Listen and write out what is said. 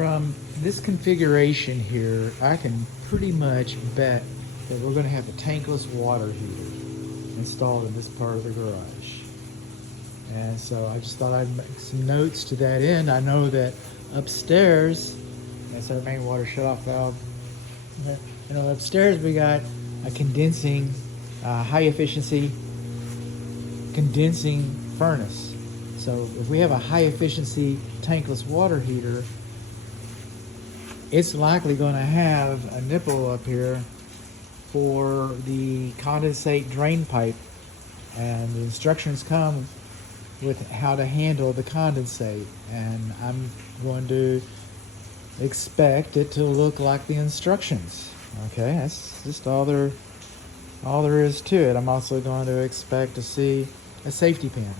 From this configuration here, I can pretty much bet that we're going to have a tankless water heater installed in this part of the garage. And so I just thought I'd make some notes to that end. I know that upstairs, that's our main water shutoff valve. Upstairs we got a condensing, high efficiency condensing furnace. So if we have a high efficiency tankless water heater, it's likely going to have a nipple up here for the condensate drain pipe, and the instructions come with how to handle the condensate, and I'm going to expect it to look like the instructions. Okay, that's just all there is to it. I'm also going to expect to see a safety pin.